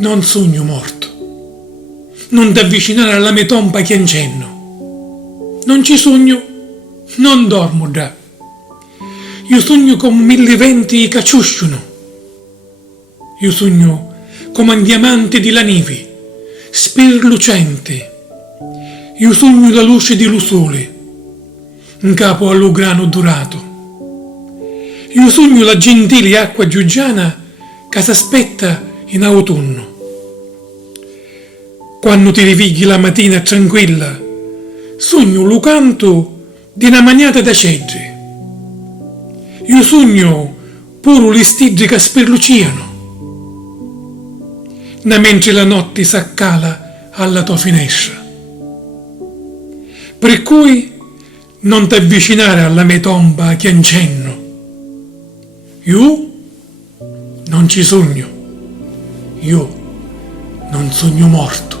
non sogno morto. Non t'avvicinare alla mia tomba che incenno. Non ci sogno, non dormo già. Io sogno come 1000 venti che ciusciano. Io sogno come un diamante di lanivi, spirlucente. Io sogno la luce di lo sole, in capo allo grano dorato. Io sogno la gentile acqua giuggiana che s'aspetta in autunno. Quando ti rivighi la mattina tranquilla, sogno lo canto di una magnata da cedri. Io sogno pure le stigge che sperluciano, mentre la notte s'accala alla tua finestra. Per cui non ti avvicinare alla mia tomba che incenno. Io non ci sogno, io non sogno morto.